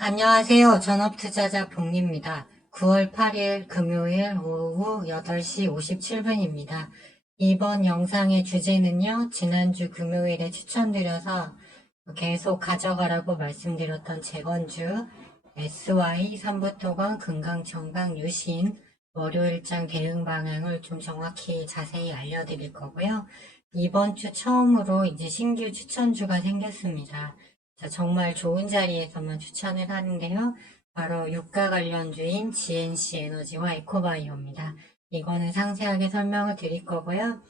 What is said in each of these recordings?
안녕하세요. 전업투자자 복리입니다. 9월 8일 금요일 오후 8시 57분입니다. 이번 영상의 주제는요, 지난주 금요일에 추천드려서 계속 가져가라고 말씀드렸던 재건주, SY, 삼부토건, 금강청강, 유신, 월요일장 대응 방향을 좀 정확히 자세히 알려드릴 거고요. 이번 주 처음으로 이제 신규 추천주가 생겼습니다. 자, 정말 좋은 자리에서만 추천을 하는데요. 바로 유가 관련주인 GNC 에너지와 에코바이오입니다. 이거는 상세하게 설명을 드릴 거고요.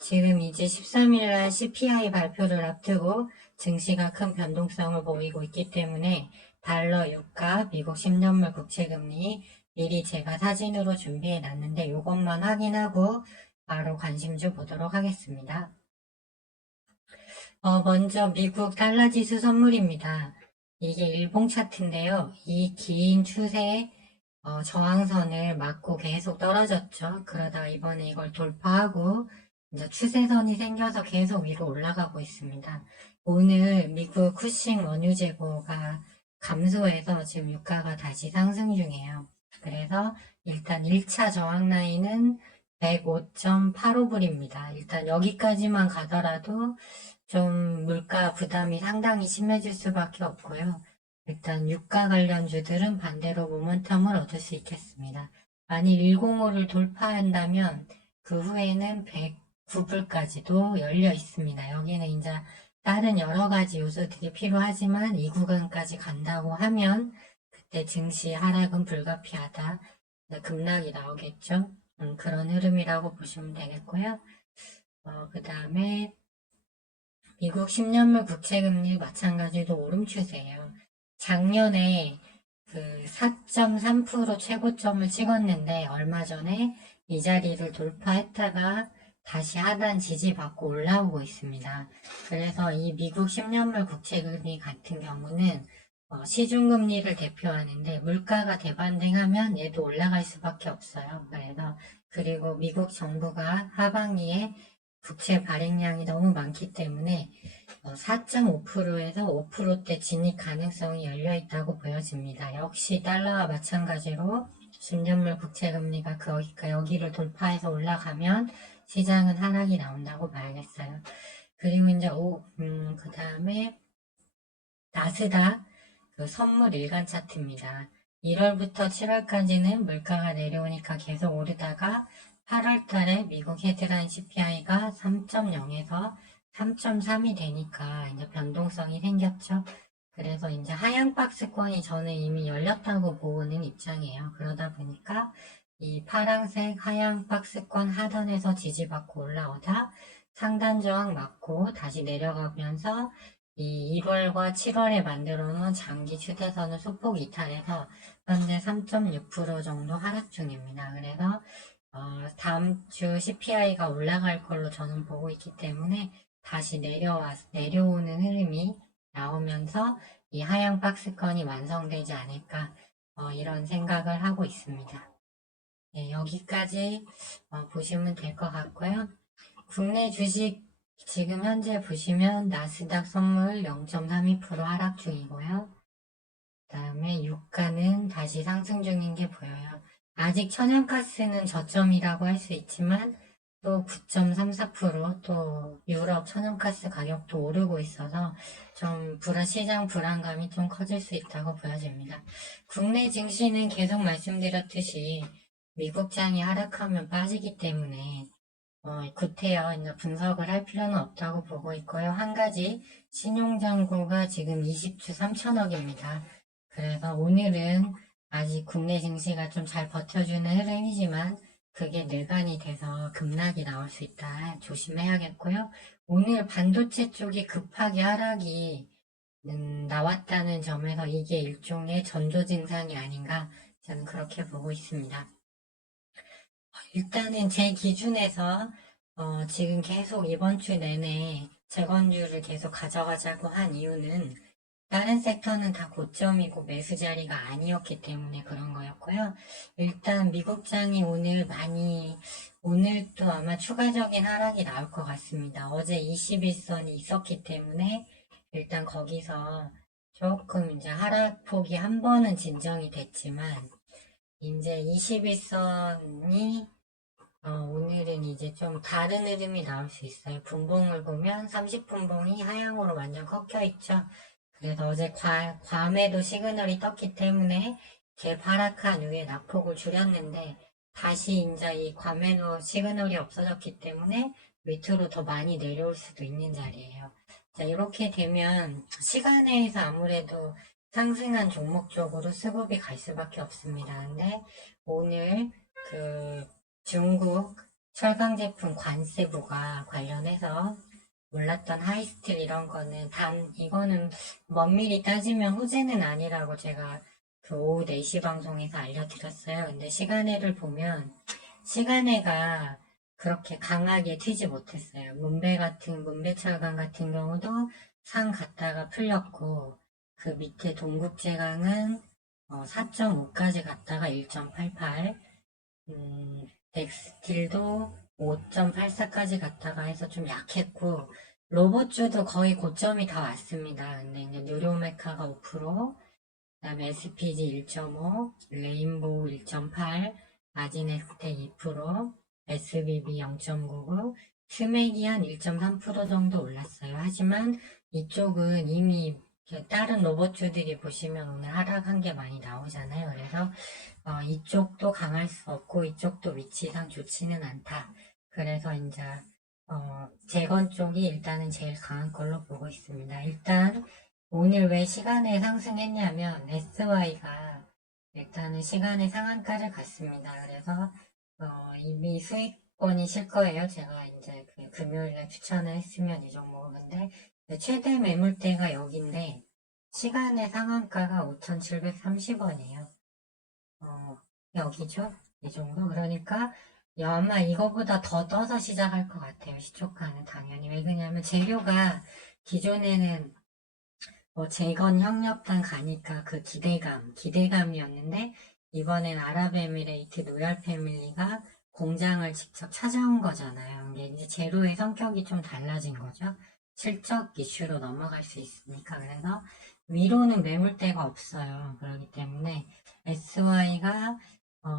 지금 이제 13일날 CPI 발표를 앞두고 증시가 큰 변동성을 보이고 있기 때문에 달러 유가, 미국 10년물 국채금리 미리 제가 사진으로 준비해 놨는데 이것만 확인하고 바로 관심주 보도록 하겠습니다. 먼저 미국 달러 지수 선물입니다. 이게 일봉 차트인데요. 이 긴 추세 저항선을 맞고 계속 떨어졌죠. 그러다 이번에 이걸 돌파하고 이제 추세선이 생겨서 계속 위로 올라가고 있습니다. 오늘 미국 쿠싱 원유 재고가 감소해서 지금 유가가 다시 상승 중이에요. 그래서 일단 1차 저항 라인은 105.85불입니다. 일단 여기까지만 가더라도 좀 물가 부담이 상당히 심해질 수밖에 없고요. 일단 유가 관련주들은 반대로 모멘텀을 얻을 수 있겠습니다. 만일 105를 돌파한다면 그 후에는 109불까지도 열려 있습니다. 여기는 이제 다른 여러 가지 요소들이 필요하지만 이 구간까지 간다고 하면 그때 증시 하락은 불가피하다. 급락이 나오겠죠. 그런 흐름이라고 보시면 되겠고요. 그 다음에 미국 10년물 국채금리 마찬가지로 오름 추세예요. 작년에 그 4.3% 최고점을 찍었는데 얼마 전에 이 자리를 돌파했다가 다시 하단 지지받고 올라오고 있습니다. 그래서 이 미국 10년물 국채금리 같은 경우는 시중금리를 대표하는데 물가가 대반등하면 얘도 올라갈 수밖에 없어요. 그리고 미국 정부가 하반기에 국채 발행량이 너무 많기 때문에 4.5%에서 5%대 진입 가능성이 열려 있다고 보여집니다. 역시 달러와 마찬가지로 10년물 국채금리가 여기를 돌파해서 올라가면 시장은 하락이 나온다고 봐야겠어요. 그리고 이제 그 다음에 나스닥 그 선물 일간 차트입니다. 1월부터 7월까지는 물가가 내려오니까 계속 오르다가 8월 달에 미국 헤드라인 CPI가 3.0에서 3.3이 되니까 이제 변동성이 생겼죠. 그래서 이제 하향 박스권이 저는 이미 열렸다고 보는 입장이에요. 그러다 보니까 이 파란색 하향 박스권 하단에서 지지받고 올라오다 상단 저항 맞고 다시 내려가면서 이 1월과 7월에 만들어 놓은 장기 추세선을 소폭 이탈해서 현재 3.6% 정도 하락 중입니다. 그래서 다음 주 CPI가 올라갈 걸로 저는 보고 있기 때문에 다시 내려오는 흐름이 나오면서 이 하향 박스권이 완성되지 않을까 이런 생각을 하고 있습니다. 네, 여기까지 보시면 될 것 같고요. 국내 주식 지금 현재 보시면 나스닥 선물 0.32% 하락 중이고요. 그 다음에 유가는 다시 상승 중인 게 보여요. 아직 천연가스는 저점이라고 할 수 있지만 또 9.34%또 유럽 천연가스 가격도 오르고 있어서 좀 시장 불안감이 좀 커질 수 있다고 보여집니다. 국내 증시는 계속 말씀드렸듯이 미국장이 하락하면 빠지기 때문에 구태여 이제 분석을 할 필요는 없다고 보고 있고요. 한 가지 신용잔고가 지금 20주 3천억입니다. 그래서 오늘은 아직 국내 증시가 좀 잘 버텨주는 흐름이지만 그게 뇌관이 돼서 급락이 나올 수 있다. 조심해야겠고요. 오늘 반도체 쪽이 급하게 하락이 나왔다는 점에서 이게 일종의 전조 증상이 아닌가 저는 그렇게 보고 있습니다. 일단은 제 기준에서 지금 계속 이번 주 내내 재건주를 계속 가져가자고 한 이유는 다른 섹터는 다 고점이고 매수 자리가 아니었기 때문에 그런 거였고요. 일단 미국장이 오늘 또 아마 추가적인 하락이 나올 것 같습니다. 어제 21선이 있었기 때문에 일단 거기서 조금 이제 하락폭이 한 번은 진정이 됐지만, 이제 21선이 오늘은 이제 좀 다른 흐름이 나올 수 있어요. 분봉을 보면 30분봉이 하향으로 완전 꺾여 있죠. 그래서 어제 괌에도 시그널이 떴기 때문에 재하락한 후에 낙폭을 줄였는데 다시 이제 이 괌에도 시그널이 없어졌기 때문에 밑으로 더 많이 내려올 수도 있는 자리예요. 자, 이렇게 되면 시간에서 아무래도 상승한 종목 쪽으로 수급이 갈 수밖에 없습니다. 근데 오늘 그 중국 철강 제품 관세부가 관련해서 몰랐던 하이스틸 이런 거는 이거는 엄밀히 따지면 호재는 아니라고 제가 그 오후 4시 방송에서 알려드렸어요. 근데 시간에를 보면 시간에가 그렇게 강하게 튀지 못했어요. 문배철강 같은 경우도 상 갔다가 풀렸고 그 밑에 동국제강은 4.5까지 갔다가 1.88 엑스틸도 5.84까지 갔다가 해서 좀 약했고, 로봇주도 거의 고점이 다 왔습니다. 근데 이제 뉴로메카가 5%, 그다음에 SPG 1.5, 레인보우 1.8, 아지네스텍 2%, SBB 0.99, 스메기한 1.3% 정도 올랐어요. 하지만 이쪽은 이미 다른 로봇주들이 보시면 오늘 하락한 게 많이 나오잖아요. 그래서 이쪽도 강할 수 없고 이쪽도 위치상 좋지는 않다. 그래서 이제 재건 쪽이 일단은 제일 강한 걸로 보고 있습니다. 일단 오늘 왜 시간에 상승했냐면 SY가 일단은 시간의 상한가를 갔습니다. 그래서 이미 수익권이 실 거예요. 제가 이제 그 금요일에 추천을 했으면 이 종목을. 근데 최대 매물대가 여기인데 시간의 상한가가 5,730원이에요. 여기죠? 이 정도? 그러니까 아마 이거보다 더 떠서 시작할 것 같아요. 시초가는 당연히. 왜 그러냐면 재료가 기존에는 재건 협력단 가니까 그 기대감이었는데 이번엔 아랍에미레이트 로얄 패밀리가 공장을 직접 찾아온 거잖아요. 이게 이제 재료의 성격이 좀 달라진 거죠. 실적 이슈로 넘어갈 수 있으니까. 그래서 위로는 매물대가 없어요. 그렇기 때문에 SY가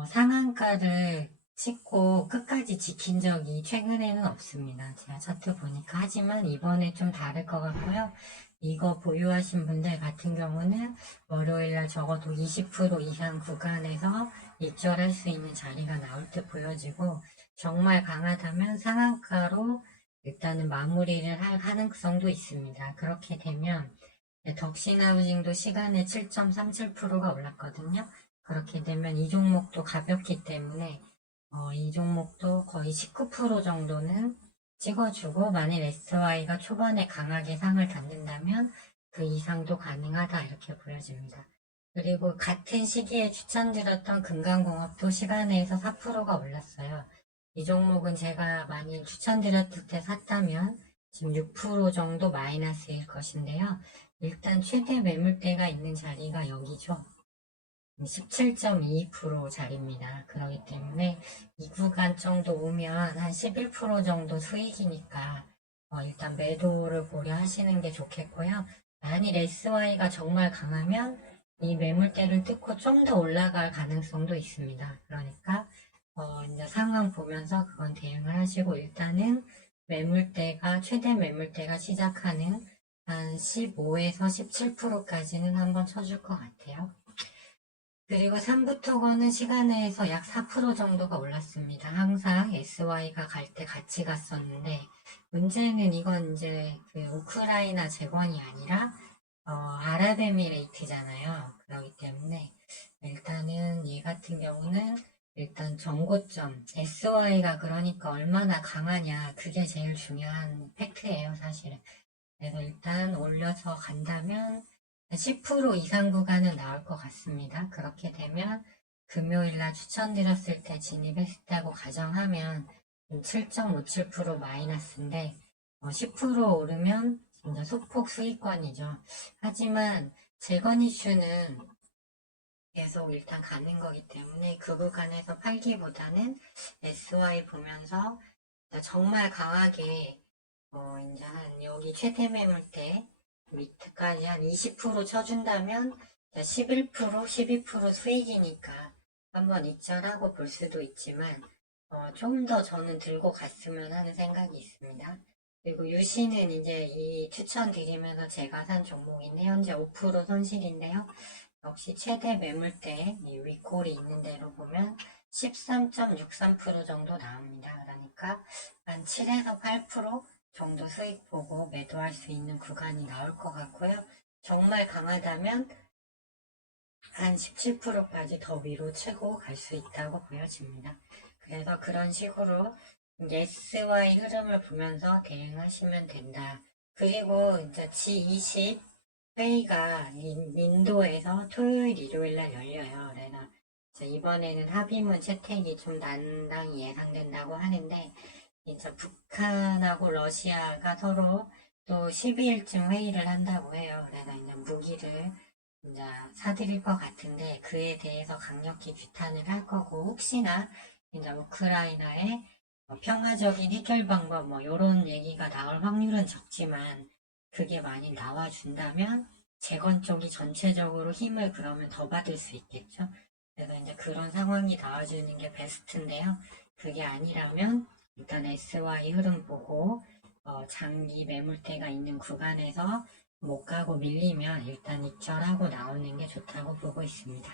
상한가를 찍고 끝까지 지킨 적이 최근에는 없습니다. 제가 차트 보니까. 하지만 이번에 좀 다를 것 같고요. 이거 보유하신 분들 같은 경우는 월요일날 적어도 20% 이상 구간에서 입절할 수 있는 자리가 나올 때 보여지고 정말 강하다면 상한가로 일단은 마무리를 할 가능성도 있습니다. 그렇게 되면 덕신하우징도 시간에 7.37%가 올랐거든요. 그렇게 되면 이 종목도 가볍기 때문에 이 종목도 거의 19% 정도는 찍어주고 만일 SY가 초반에 강하게 상을 닫는다면 그 이상도 가능하다 이렇게 보여집니다. 그리고 같은 시기에 추천드렸던 금강공업도 시간에서 4%가 올랐어요. 이 종목은 제가 많이 추천드렸을 때 샀다면 지금 6% 정도 마이너스일 것인데요. 일단 최대 매물대가 있는 자리가 여기죠. 17.22% 자리입니다. 그렇기 때문에 이 구간 정도 오면 한 11% 정도 수익이니까 일단 매도를 고려하시는 게 좋겠고요. 만일 SY가 정말 강하면 이 매물대를 뜯고 좀 더 올라갈 가능성도 있습니다. 그러니까 이제 상황 보면서 그건 대응을 하시고 일단은 최대 매물대가 시작하는 한 15에서 17%까지는 한번 쳐줄 것 같아요. 그리고 삼부토건은 시간에서 약 4% 정도가 올랐습니다. 항상 SY가 갈 때 같이 갔었는데, 문제는 이건 이제 그 우크라이나 재건이 아니라, 아랍에미레이트잖아요. 그렇기 때문에, 일단은 얘 같은 경우는 일단 정고점, SY가 그러니까 얼마나 강하냐, 그게 제일 중요한 팩트예요, 사실은. 그래서 일단 올려서 간다면, 10% 이상 구간은 나올 것 같습니다. 그렇게 되면 금요일날 추천드렸을 때 진입했다고 가정하면 7.57% 마이너스인데 10% 오르면 진짜 소폭 수익권이죠. 하지만 재건 이슈는 계속 일단 가는 거기 때문에 그 구간에서 팔기보다는 SY 보면서 정말 강하게 이제 한 여기 최대 매물대 밑까지 한 20% 쳐준다면 11%, 12% 수익이니까 한번 익절하고 볼 수도 있지만 좀 더 저는 들고 갔으면 하는 생각이 있습니다. 그리고 유시는 이제 이 추천드리면서 제가 산 종목인데 현재 5% 손실인데요. 역시 최대 매물대 이 윗골이 있는 대로 보면 13.63% 정도 나옵니다. 그러니까 한 7에서 8% 정도 수익 보고 매도할 수 있는 구간이 나올 것 같고요. 정말 강하다면 한 17%까지 더 위로 치고 갈 수 있다고 보여집니다. 그래서 그런 식으로 SY 흐름을 보면서 대응하시면 된다. 그리고 이제 G20 회의가 인도에서 토요일, 일요일 날 열려요. 그래서 이번에는 합의문 채택이 좀 난당히 예상된다고 하는데 이제 북한하고 러시아가 서로 또 12일쯤 회의를 한다고 해요. 그래서 이제 무기를 이제 사들일 것 같은데 그에 대해서 강력히 규탄을 할 거고 혹시나 이제 우크라이나의 평화적인 해결 방법 뭐 이런 얘기가 나올 확률은 적지만 그게 많이 나와준다면 재건 쪽이 전체적으로 힘을 그러면 더 받을 수 있겠죠. 그래서 이제 그런 상황이 나와주는 게 베스트인데요. 그게 아니라면 일단 SY 흐름 보고 장기 매물대가 있는 구간에서 못 가고 밀리면 일단 익절하고 나오는 게 좋다고 보고 있습니다.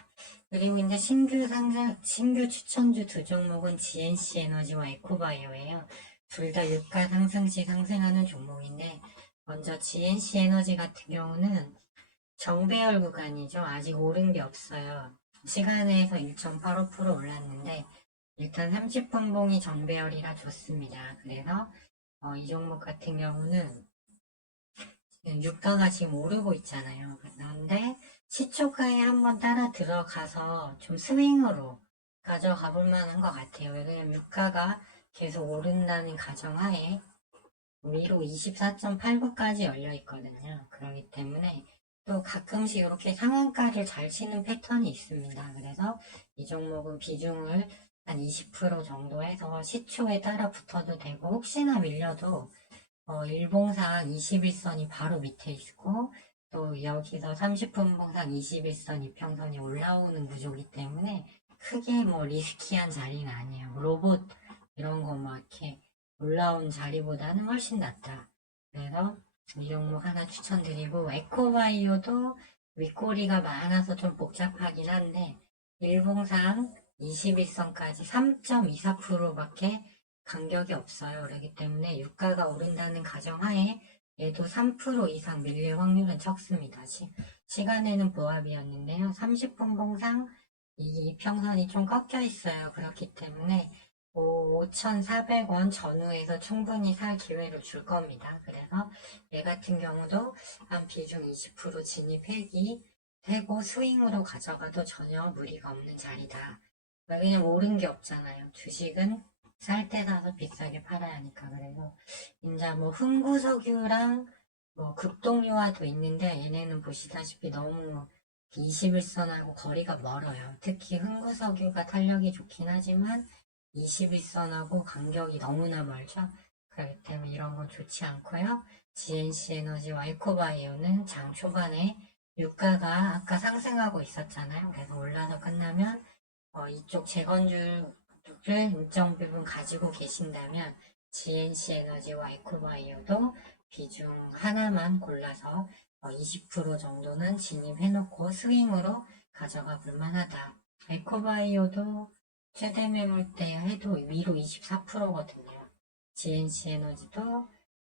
그리고 이제 신규 추천주 두 종목은 GNC 에너지와 에코바이오예요. 둘 다 유가 상승 시 상승하는 종목인데 먼저 GNC 에너지 같은 경우는 정배열 구간이죠. 아직 오른 게 없어요. 시간에서 1.85% 올랐는데 일단 30분 봉이 정배열이라 좋습니다. 그래서 이 종목 같은 경우는 유가가 지금 오르고 있잖아요. 그런데 시초가에 한번 따라 들어가서 좀 스윙으로 가져가 볼 만한 것 같아요. 왜냐면 유가가 계속 오른다는 가정하에 위로 24.89까지 열려 있거든요. 그렇기 때문에 또 가끔씩 이렇게 상한가를 잘 치는 패턴이 있습니다. 그래서 이 종목은 비중을 한 20% 정도 해서 시초에 따라 붙어도 되고 혹시나 밀려도 일봉상 21선이 바로 밑에 있고 또 여기서 30분 봉상 21선 이평선이 올라오는 구조이기 때문에 크게 뭐 리스키한 자리는 아니에요. 로봇 이런 거 막 이렇게 올라온 자리보다는 훨씬 낫다. 그래서 이 종목 하나 추천드리고 에코바이오도 윗꼬리가 많아서 좀 복잡하긴 한데 일봉상 21선까지 3.24%밖에 간격이 없어요. 그렇기 때문에 유가가 오른다는 가정하에 얘도 3% 이상 밀릴 확률은 적습니다. 시간에는 보합이었는데요. 30분 봉상 이 평선이 좀 꺾여 있어요. 그렇기 때문에 5,400원 전후에서 충분히 살 기회를 줄 겁니다. 그래서 얘 같은 경우도 한 비중 20% 진입해기 되고 스윙으로 가져가도 전혀 무리가 없는 자리다. 왜냐면 오른 게 없잖아요. 주식은 쌀 때 사서 비싸게 팔아야 하니까. 그래서 이제 뭐 흥구석유랑 뭐 급동유화도 있는데 얘네는 보시다시피 너무 21선하고 거리가 멀어요. 특히 흥구석유가 탄력이 좋긴 하지만 21선하고 간격이 너무나 멀죠. 그렇기 때문에 이런 건 좋지 않고요. GNC 에너지와 에코바이오는 장 초반에 유가가 아까 상승하고 있었잖아요. 그래서 올라서 끝나면 이쪽 재건주를 일정 부분 가지고 계신다면 GNC 에너지와 에코바이오도 비중 하나만 골라서 20% 정도는 진입해놓고 스윙으로 가져가 볼 만하다. 에코바이오도 최대 매물대 해도 위로 24%거든요. GNC 에너지도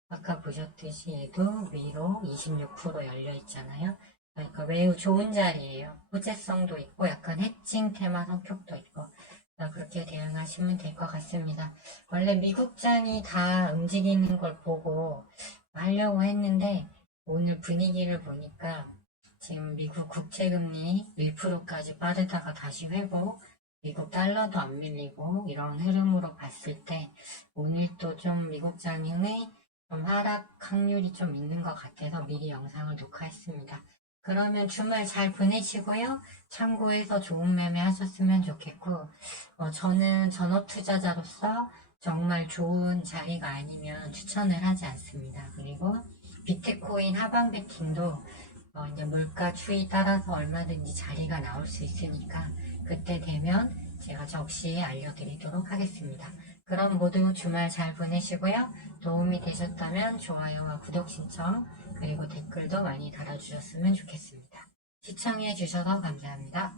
아까 보셨듯이 얘도 위로 26% 열려 있잖아요. 그러니까 매우 좋은 자리예요. 호재성도 있고 약간 해칭 테마 성격도 있고 그렇게 대응하시면 될 것 같습니다. 원래 미국장이 다 움직이는 걸 보고 하려고 했는데 오늘 분위기를 보니까 지금 미국 국채금리 1%까지 빠르다가 다시 회복, 미국 달러도 안 밀리고 이런 흐름으로 봤을 때 오늘도 좀 미국장의 좀 하락 확률이 좀 있는 것 같아서 미리 영상을 녹화했습니다. 그러면 주말 잘 보내시고요. 참고해서 좋은 매매 하셨으면 좋겠고 저는 전업 투자자로서 정말 좋은 자리가 아니면 추천을 하지 않습니다. 그리고 비트코인 하방 베팅도 이제 물가 추이 따라서 얼마든지 자리가 나올 수 있으니까 그때 되면 제가 적시에 알려드리도록 하겠습니다. 그럼 모두 주말 잘 보내시고요. 도움이 되셨다면 좋아요와 구독 신청 그리고 댓글도 많이 달아주셨으면 좋겠습니다. 시청해 주셔서 감사합니다.